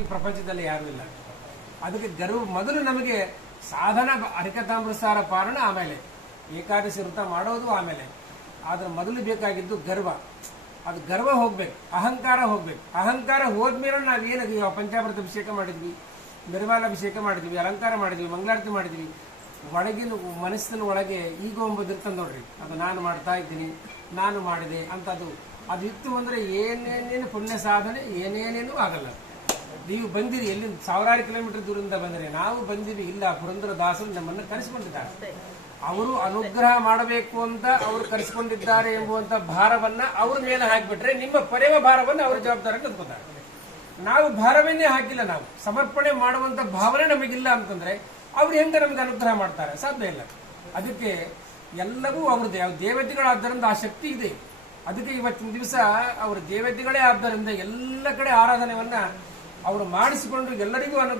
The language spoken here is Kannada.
ಈ ಪ್ರಪಂಚದಲ್ಲಿ ಯಾರು ಇಲ್ಲ. ಅದಕ್ಕೆ ಗರ್ವ ಮೊದಲು ನಮಗೆ ಸಾಧನ ಹರಿಕಥಾಮೃತಸಾರ ಪಾರಣ, ಆಮೇಲೆ ಏಕಾದಶಿ ವೃತ ಮಾಡೋದು ಆಮೇಲೆ. ಆದ್ರೆ ಮೊದಲು ಬೇಕಾಗಿದ್ದು ಗರ್ವ. ಅದು ಗರ್ವ ಹೋಗ್ಬೇಕು, ಅಹಂಕಾರ ಹೋಗ್ಬೇಕು. ಅಹಂಕಾರ ಹೋದ್ಮೇಲೆ ನಾವೇನಾಗಿ ಪಂಚಾಮೃತ ಅಭಿಷೇಕ ಮಾಡಿದ್ವಿ, ನಿರ್ಮಾಲ ಅಭಿಷೇಕ ಮಾಡಿದ್ವಿ, ಅಲಂಕಾರ ಮಾಡಿದ್ವಿ, ಮಂಗಳಾರತಿ ಮಾಡಿದ್ವಿ. ಒಳಗಿನ ಮನಸ್ಸಿನ ಒಳಗೆ ಈಗ ಎಂಬುದು ಇರ್ತದೆ ನೋಡ್ರಿ, ಅದು ನಾನು ಮಾಡ್ತಾ ಇದ್ದೀನಿ, ನಾನು ಮಾಡಿದೆ ಅಂತ. ಅದು ಇತ್ತು ಅಂದ್ರೆ ಏನೇನೇನು ಪುಣ್ಯ ಸಾಧನೆ ಏನೇನೇನು ಆಗಲ್ಲ. ನೀವು ಬಂದಿರಿ ಎಲ್ಲಿಂದ, ಸಾವಿರಾರು ಕಿಲೋಮೀಟರ್ ದೂರದಿಂದ ಬಂದರೆ, ನಾವು ಬಂದಿವಿ ಇಲ್ಲ, ಪುರಂದರ ದಾಸರು ನಮ್ಮನ್ನು ಕರೆಸಿಕೊಂಡಿದ್ದಾರೆ. ಅವರು ಅನುಗ್ರಹ ಮಾಡಬೇಕು ಅಂತ ಅವರು ಕರೆಸಿಕೊಂಡಿದ್ದಾರೆ ಎಂಬುವಂತ ಭಾರವನ್ನ ಅವ್ರ ಮೇಲೆ ಹಾಕಿಬಿಟ್ರೆ ನಿಮ್ಮ ಪರೇವ ಭಾರವನ್ನು ಅವ್ರ ಜವಾಬ್ದಾರಿ ತೆಗೆದುಕೊತಾರೆ. ನಾವು ಭಾರವನ್ನೇ ಹಾಕಿಲ್ಲ, ನಾವು ಸಮರ್ಪಣೆ ಮಾಡುವಂತ ಭಾವನೆ ನಮಗಿಲ್ಲ ಅಂತಂದ್ರೆ ಅವ್ರು ಹೆಂಗ ನಮ್ಗೆ ಅನುಗ್ರಹ ಮಾಡ್ತಾರೆ? ಸಾಧ್ಯ ಇಲ್ಲ. ಅದಕ್ಕೆ ಎಲ್ಲವೂ ಅವ್ರದ್ದೇ, ದೇವತೆಗಳಾದ್ದರಿಂದ ಆ ಶಕ್ತಿ ಇದೆ. ಅದಕ್ಕೆ ಇವತ್ತಿನ ದಿವಸ ಅವರು ದೇವತೆಗಳೇ ಆದ್ದರಿಂದ ಎಲ್ಲ ಕಡೆ ಆರಾಧನೆಯನ್ನ ಅವರು ಮಾಡಿಸಿಕೊಂಡು ಎಲ್ಲರಿಗೂ